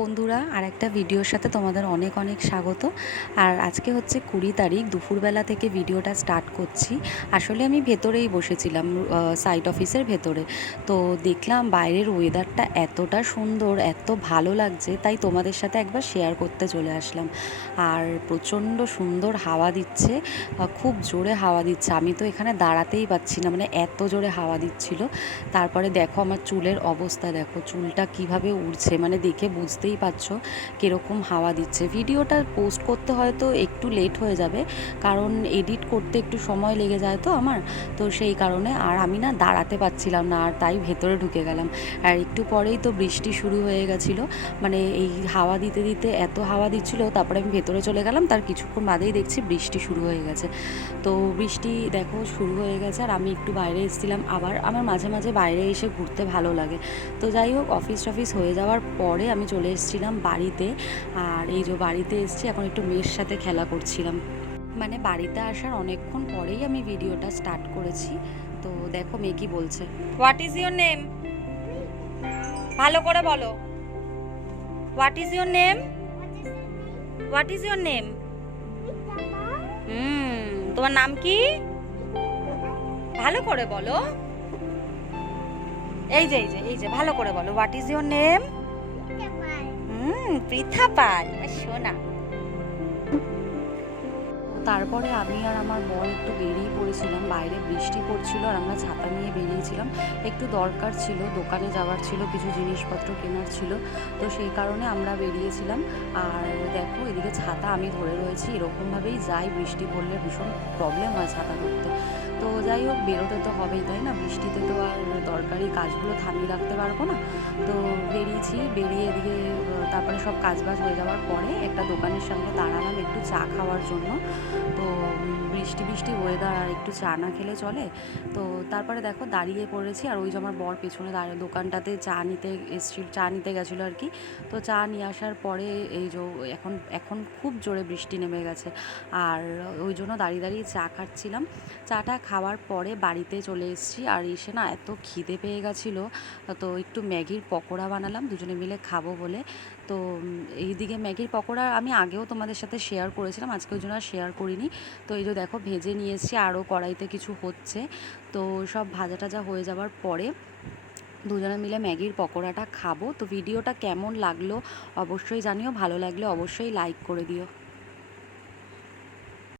বন্ধুরা, আর একটা ভিডিওর সাথে তোমাদের অনেক অনেক স্বাগত। আর আজকে হচ্ছে কুড়ি তারিখ, দুপুরবেলা থেকে ভিডিওটা স্টার্ট করছি। আসলে আমি ভেতরেই বসেছিলাম সাইট অফিসের ভেতরে। তো দেখলাম বাইরের ওয়েদারটা এতটা সুন্দর, এত ভালো লাগছে, তাই তোমাদের সাথে একবার শেয়ার করতে চলে আসলাম। আর প্রচণ্ড সুন্দর হাওয়া দিচ্ছে খুব জোরে হাওয়া দিচ্ছে। আমি তো এখানে দাঁড়াতেই পাচ্ছি না মানে এত জোরে হাওয়া দিচ্ছিল। তারপরে দেখো আমার চুলের অবস্থা, দেখো চুলটা কীভাবে উড়ছে মানে দেখে বুঝতেই পারছ কীরকম হাওয়া দিচ্ছে। ভিডিওটা পোস্ট করতে হয়তো একটু লেট হয়ে যাবে, কারণ এডিট করতে একটু সময় লেগে যায় তো আমার। তো সেই কারণে আর আমি না দাঁড়াতে পারছিলাম না, আর তাই ভেতরে ঢুকে গেলাম। আর একটু পরেই তো বৃষ্টি শুরু হয়ে গেছিল মানে এই হাওয়া দিতে দিতে এত হাওয়া দিচ্ছিল, তারপরে আমি ভেতরে চলে গেলাম, তার কিছুক্ষণ বাদেই দেখছি বৃষ্টি শুরু হয়ে গেছে। তো বৃষ্টি দেখো শুরু হয়ে গেছে, আর আমি একটু বাইরে এসেছিলাম, আবার আমার মাঝে মাঝে বাইরে এসে ঘুরতে ভালো লাগে। তো যাই হোক অফিস টফিস হয়ে যাওয়ার পরে আমি চলে এসেছিলাম বাড়িতে আর এই যে বাড়িতে এসেছি এখন একটু মেয়ের সাথে খেলা করছিলাম। মানে বাড়িতে আসার অনেকক্ষণ পরেই আমি ভিডিওটা স্টার্ট করেছি। তো দেখো মেয়ে কি বলছে। হোয়াট ইজ ইউর নেম ভালো করে বলো। What is your name what is your name hmm তোমার নাম কি? ভালো করে বলো। এই যে এই যে এই যে ভালো করে বলো। What is your name Pritha Pal. শোনা। তারপরে আমি আর আমার বর একটু বেরিয়ে পড়েছিলাম, বাইরে বৃষ্টি পড়ছিল আর আমরা ছাতা নিয়ে বেরিয়েছিলাম। একটু দরকার ছিল, দোকানে যাওয়ার ছিল, কিছু জিনিসপত্র কেনার ছিল। তো সেই কারণে আমরা বেরিয়েছিলাম। আর দেখো, এদিকে ছাতা আমি ধরে রয়েছি, এরকমভাবেই যাই, বৃষ্টি পড়লে ভীষণ প্রবলেম হয় ছাতা ধরতে। তো যাই হোক, বেরোতে তো হবেই, তাই না? বৃষ্টিতে তো আর দরকারি কাজগুলো থামিয়ে রাখতে পারব না। তো বেরিয়েছি, বেরিয়ে এদিকে তারপরে সব কাজবাজ হয়ে যাওয়ার পরে একটা দোকানের সামনে দাঁড়ালাম একটু চা খাওয়ার জন্য। তো বৃষ্টি বৃষ্টি ওয়েদার আর একটু চা না খেলে চলে। তো তারপরে দেখো দাঁড়িয়ে পড়েছি আর ওই যে আমার বর পেছনে দাঁড়িয়ে দোকানটাতে চা নিতে এসছিল, চা নিতে গেছিল আর কি। তো চা নিয়ে আসার পরে এই যে এখন এখন খুব জোরে বৃষ্টি নেমে গেছে। আর ওই জন্য দাঁড়িয়ে দাঁড়িয়ে চা খাচ্ছিলাম। চাটা খাওয়ার পরে বাড়িতে চলে এসেছি আর এসে না এত খিদে পেয়ে গেছিল। তো একটু ম্যাগির পকোড়া বানালাম, দুজনে মিলে খাব বলে। তো এইদিকে ম্যাগির পকোড়া আমি আগেও তোমাদের সাথে শেয়ার করেছিলাম, আজকে ওই জন্য আর শেয়ার করিনি। তো এই যে দেখো ভেজে নিয়ে এসেছি, আরও কড়াইতে কিছু হচ্ছে। তো সব ভাজা টাজা হয়ে যাওয়ার পরে দুজনে মিলে ম্যাগির পকোড়াটা খাব। তো ভিডিওটা কেমন লাগল অবশ্যই জানিও, ভালো লাগলে অবশ্যই লাইক করে দিও।